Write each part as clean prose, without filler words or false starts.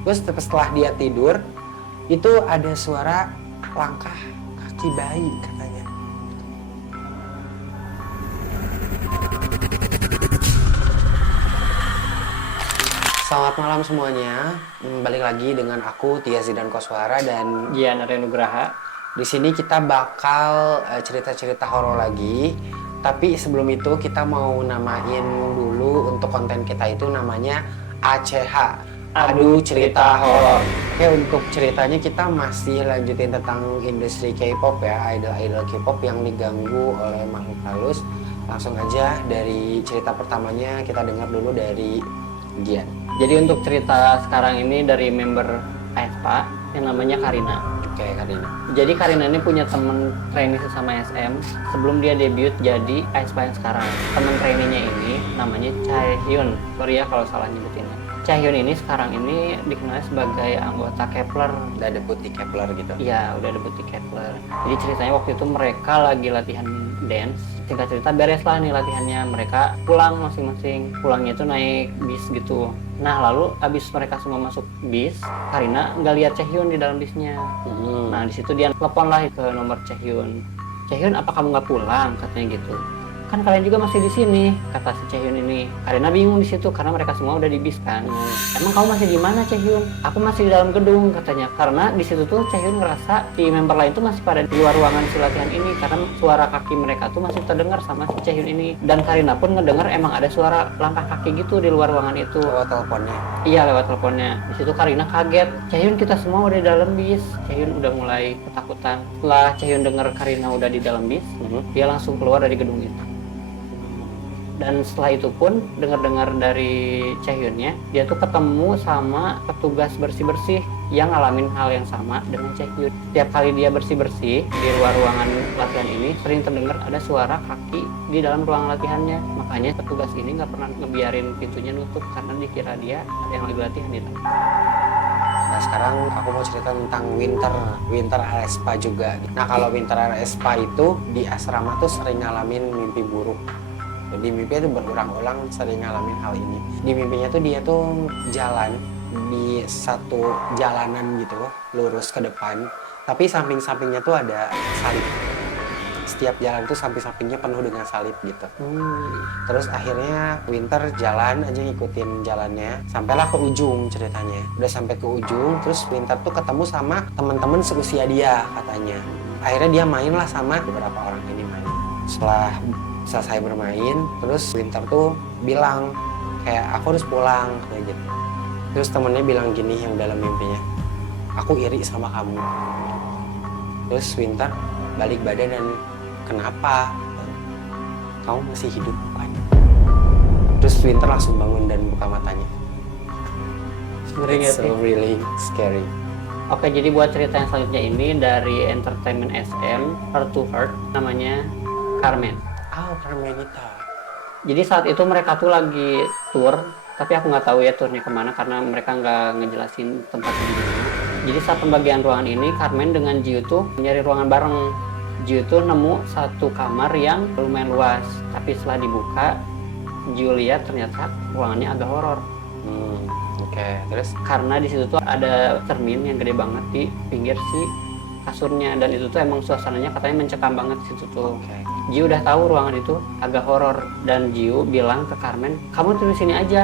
Terus setelah dia tidur, itu ada suara langkah kaki bayi katanya. Selamat malam semuanya. Balik lagi dengan aku Tia Zidan Koswara dan Gian Nugraha. di sini kita bakal cerita-cerita horor lagi. Tapi sebelum itu kita mau namain dulu untuk konten kita itu namanya ACH. Aduh cerita horor. Oke, untuk ceritanya kita masih lanjutin tentang industri K-pop ya, idol-idol K-pop yang diganggu oleh makhluk halus. Langsung aja dari cerita pertamanya kita dengar dulu dari Gian. Jadi untuk cerita sekarang ini dari member aespa yang namanya Karina. Oke, Karina. Jadi Karina ini punya temen trainee sesama SM sebelum dia debut jadi aespa yang sekarang. Temen trainee-nya ini namanya Chaehyun. Sorry ya kalau salah nyebutinnya. Chaehyun ini sekarang ini dikenal sebagai anggota Kepler. Udah debut di Kepler gitu. Iya, udah debut di Kepler. Jadi ceritanya waktu itu mereka lagi latihan dance. Singkat cerita beres lah nih latihannya. Mereka pulang masing-masing. Pulangnya itu naik bis gitu. Nah lalu abis mereka semua masuk bis, Karina nggak lihat Chaehyun di dalam bisnya. Nah di situ dia telepon lah ke nomor Chaehyun. Chaehyun, apa kamu nggak pulang? Katanya gitu. Kan kalian juga masih di sini, kata si Chaehyun ini. Karina bingung di situ karena mereka semua udah di bis kan. Emang kamu masih di mana, Chaehyun? Aku masih di dalam gedung, katanya. Karena di situ tuh Chaehyun ngerasa si member lain tuh masih pada di luar ruangan si latihan ini karena suara kaki mereka tuh masih terdengar sama si Chaehyun ini. Dan Karina pun ngedengar emang ada suara langkah kaki gitu di luar ruangan itu. Lewat teleponnya. Iya, lewat teleponnya. Di situ Karina kaget. Chaehyun, kita semua udah di dalam bis. Chaehyun udah mulai ketakutan. Setelah Chaehyun dengar Karina udah di dalam bis, dia langsung keluar dari gedung itu. Dan setelah itu pun dengar-dengar dari Chaehyunnya, dia tuh ketemu sama petugas bersih-bersih yang ngalamin hal yang sama dengan Chaehyun. Setiap kali dia bersih-bersih di luar ruangan latihan ini, sering terdengar ada suara kaki di dalam ruangan latihannya. Makanya petugas ini nggak pernah ngebiarin pintunya nutup karena dikira dia ada yang lagi latihan di dalam. Nah sekarang aku mau cerita tentang Winter Aespa juga. Nah kalau Winter Aespa itu di asrama tuh sering ngalamin mimpi buruk. Jadi mimpinya tuh berulang-ulang sering ngalamin hal ini. Di mimpinya tuh dia tuh jalan di satu jalanan gitu, lurus ke depan. Tapi samping-sampingnya tuh ada salib. Setiap jalan tuh samping-sampingnya penuh dengan salib gitu. Terus akhirnya Winter jalan aja ngikutin jalannya. Sampailah ke ujung ceritanya. Udah sampai ke ujung, terus Winter tuh ketemu sama teman-teman seusia dia katanya. Akhirnya dia main lah sama beberapa orang ini main. Setelah selesai bermain, terus Winter tuh bilang kayak aku harus pulang kayak gitu. Terus temennya bilang gini yang dalam mimpinya, aku iri sama kamu. Terus Winter balik badan dan kenapa? Kamu masih hidup kan? Terus Winter langsung bangun dan buka matanya. It's so really scary. Oke, jadi buat cerita yang selanjutnya ini dari Entertainment SM, Heart to Heart, namanya Carmen. Oh, Carmenita. Jadi saat itu mereka tuh lagi tour, tapi aku nggak tahu ya turnya kemana karena mereka nggak ngejelasin tempatnya di mana. Jadi saat pembagian ruangan ini, Carmen dengan Jiu tuh nyari ruangan bareng. Jiu tuh nemu satu kamar yang lumayan luas, tapi setelah dibuka, Jiu lihat ternyata ruangannya agak horor. Oke, terus Karena di situ tuh ada cermin yang gede banget di pinggir si kasurnya, dan itu tuh emang suasananya katanya mencekam banget di situ tuh. Jiu udah tahu ruangan itu agak horor dan Jiu bilang ke Carmen, kamu tunggu sini aja,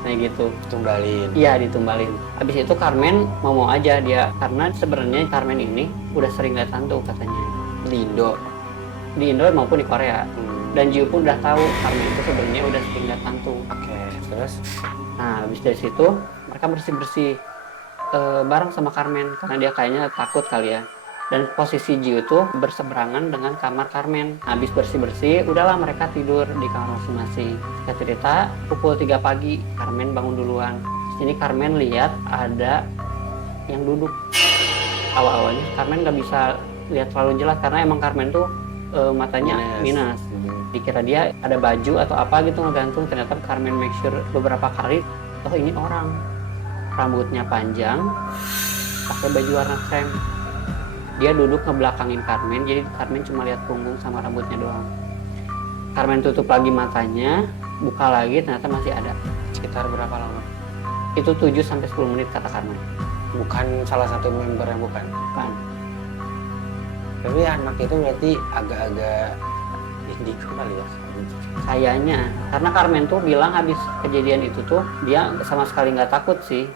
katanya gitu. Tumbalin. Iya, ditumbalin. Habis itu Carmen mau aja dia, karena sebenarnya Carmen ini udah sering lihat hantu katanya. Di Indo. Di Indo maupun di Korea. Dan Jiu pun udah tahu Carmen itu sebenarnya udah sering lihat hantu. Oke, terus? Nah, habis dari situ mereka bersih-bersih bareng sama Carmen karena dia kayaknya takut kali ya. Dan posisi Jiu tuh berseberangan dengan kamar Carmen. Habis bersih-bersih, udahlah mereka tidur di kamar masing-masing. Kita cerita pukul 3 pagi, Carmen bangun duluan. Sini Carmen lihat ada yang duduk. Awal-awalnya Carmen nggak bisa lihat terlalu jelas karena emang Carmen tuh matanya minus. Dikira dia ada baju atau apa gitu ngegantung. Ternyata Carmen make sure beberapa kali, oh ini orang. Rambutnya panjang, pakai baju warna krem. Dia duduk ngebelakangin Carmen, jadi Carmen cuma lihat punggung sama rambutnya doang. Carmen tutup lagi matanya, buka lagi, ternyata masih ada. Sekitar berapa lama? Itu 7-10 menit kata Carmen. Bukan salah satu membernya, bukan? Kan. Tapi anak itu berarti agak-agak indigo kali ya? Kayaknya. Karena Carmen tuh bilang habis kejadian itu tuh dia sama sekali nggak takut sih.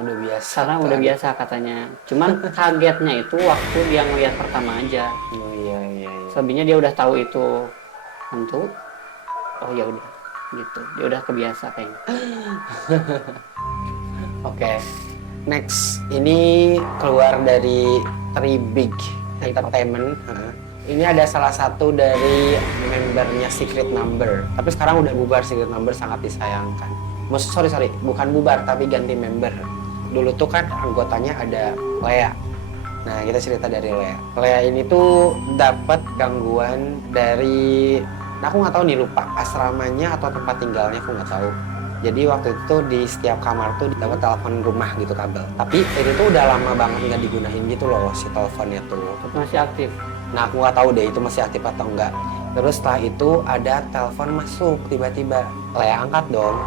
Udah biasa. Karena udah biasa katanya. Cuman kagetnya itu waktu dia ngeliat pertama aja. Oh iya. Selebihnya dia udah tahu itu hantu. Oh ya udah gitu. Dia udah kebiasa kayaknya. Oke. Next, ini keluar dari Three Big Entertainment. Ini ada salah satu dari membernya Secret Number. Tapi sekarang udah bubar. Secret Number, sangat disayangkan. Sorry, bukan bubar tapi ganti member. Dulu tuh kan anggotanya ada Lea. Nah, kita cerita dari Lea. Lea ini tuh dapat gangguan dari, aku nggak tahu nih, lupa asramanya atau tempat tinggalnya, aku nggak tahu. Jadi waktu itu di setiap kamar tuh dapat telepon rumah gitu, kabel. Tapi itu tuh udah lama banget nggak digunain gitu loh si teleponnya tuh. Masih aktif. Nah, aku nggak tahu deh itu masih aktif atau enggak. Terus setelah itu ada telepon masuk tiba-tiba. Lea angkat dong.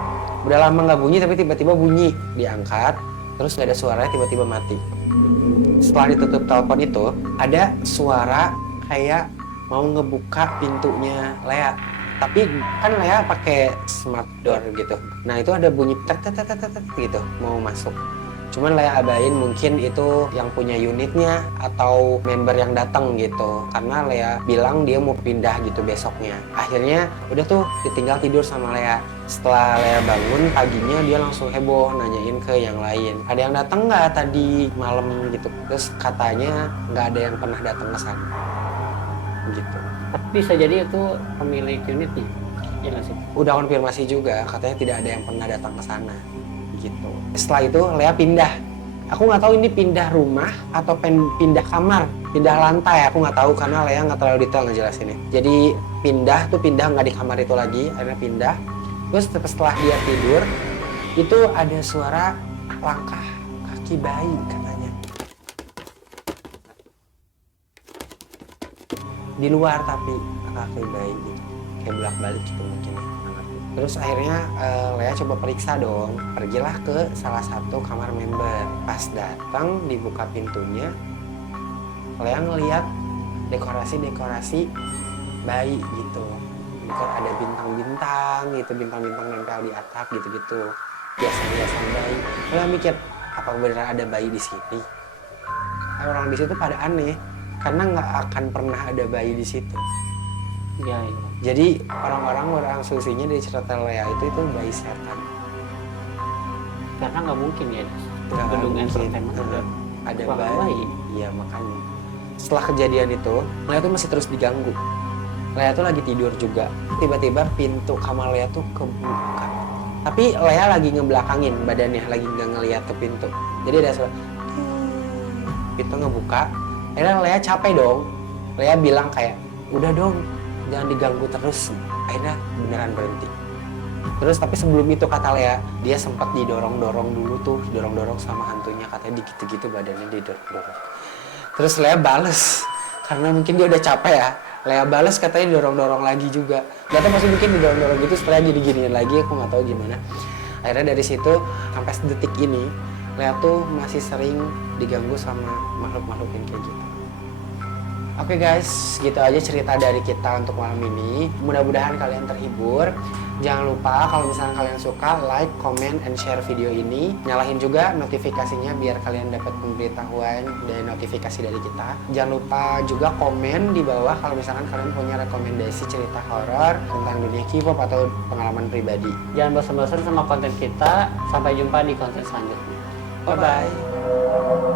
Udah lama nggak bunyi tapi tiba-tiba bunyi. Diangkat, terus nggak ada suaranya, tiba-tiba mati. Setelah ditutup telepon itu, ada suara kayak mau ngebuka pintunya Lea. Tapi kan Lea pakai smart door gitu. Nah, itu ada bunyi tet gitu mau masuk. Cuman Lea abain, mungkin itu yang punya unitnya atau member yang datang gitu. Karena Lea bilang dia mau pindah gitu besoknya. Akhirnya udah tuh ditinggal tidur sama Lea. Setelah Lea bangun paginya dia langsung heboh nanyain ke yang lain. Ada yang datang nggak tadi malam gitu. Terus katanya nggak ada yang pernah datang ke sana. Gitu. Tapi bisa jadi itu pemilik unitnya. Ya nggak sih? Udah konfirmasi juga, katanya tidak ada yang pernah datang ke sana. Gitu. Setelah itu Lea pindah. Aku nggak tahu ini pindah rumah atau pindah kamar, pindah lantai. Aku nggak tahu karena Lea nggak terlalu detail ngejelasinnya. Jadi pindah nggak di kamar itu lagi, akhirnya pindah. Terus setelah dia tidur, itu ada suara langkah kaki bayi katanya. Di luar tapi kaki bayi gitu, kayak bolak-balik gitu mungkin ya. Terus akhirnya Lea coba periksa dong. Pergilah ke salah satu kamar member. Pas datang dibuka pintunya, Lea ngeliat dekorasi bayi gitu. Ada bintang-bintang gitu, bintang-bintang nempel di atap gitu-gitu. Biasa-biasa bayi. Lea mikir, apa beneran ada bayi di sini? Orang di situ pada aneh, karena nggak akan pernah ada bayi di situ. Iya. Jadi orang-orang berasumsinya dari cerita Lea itu bayi setan. Karena nggak mungkin ya. Nggak Gedung mungkin. entertainment Ada ruang bayi. Iya makanya. Setelah kejadian itu, Lea tuh masih terus diganggu. Lea tuh lagi tidur juga. Tiba-tiba pintu kamar Lea tuh kebuka. Tapi Lea lagi ngebelakangin badannya, lagi nggak ngeliat ke pintu. Jadi ada suara pintu ngebuka. Akhirnya Lea capek dong. Lea bilang kayak, udah dong, jangan diganggu terus. Akhirnya beneran berhenti. Terus tapi sebelum itu kata Lea, dia sempat didorong-dorong dulu tuh, didorong-dorong sama hantunya, katanya gitu-gitu badannya didorong-dorong. Terus Lea bales, karena mungkin dia udah capek ya. Lea bales katanya didorong-dorong lagi juga. Gak tau masih mungkin didorong-dorong gitu, setelah gini-giniin lagi, aku gak tahu gimana. Akhirnya dari situ sampai detik ini, Lea tuh masih sering diganggu sama makhluk-makhluk yang kayak gitu. Oke guys, gitu aja cerita dari kita untuk malam ini. Mudah-mudahan kalian terhibur. Jangan lupa kalau misalnya kalian suka, like, comment, and share video ini. Nyalahin juga notifikasinya biar kalian dapat pemberitahuan dan notifikasi dari kita. Jangan lupa juga komen di bawah kalau misalkan kalian punya rekomendasi cerita horor tentang dunia K-pop atau pengalaman pribadi. Jangan bosan-bosan sama konten kita. Sampai jumpa di konten selanjutnya. Bye-bye.